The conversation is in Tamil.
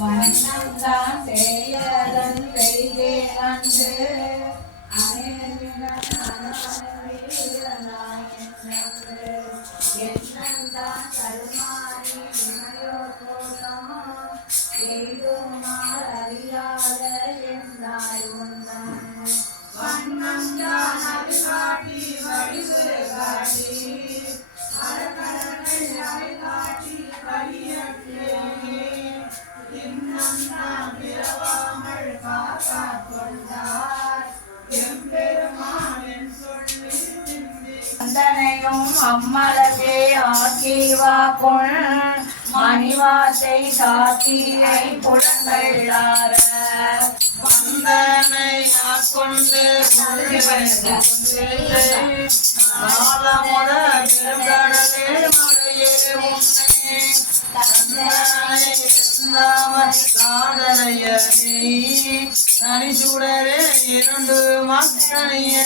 வண்ணம்தான் பெரியதன் பெரிதே அன்று எண்ணம்தான் கருமாறி இமையோ தோட்டம் செய்துமார் அறியாத என்றாய் உண்ணம் வண்ணம்தான் அது காட்டி வடிவு காட்டி மரக்கடங்கள் அவை காட்டி வழியற்றே இன்னம்தான் பிறவாமல் காக்கா கொண்டார் எம்பெருமான் சொல்லி வந்தனையும் அம்மலகே ஆக்கிவாக்குள் மணிவாசை சாத்தியை புலங்கள்ளார வந்தனை ஆட்கொண்டு மாலமுட பெருங்கடலே மலையே உன்னை தனி சுடரே இரண்டு மக்களையே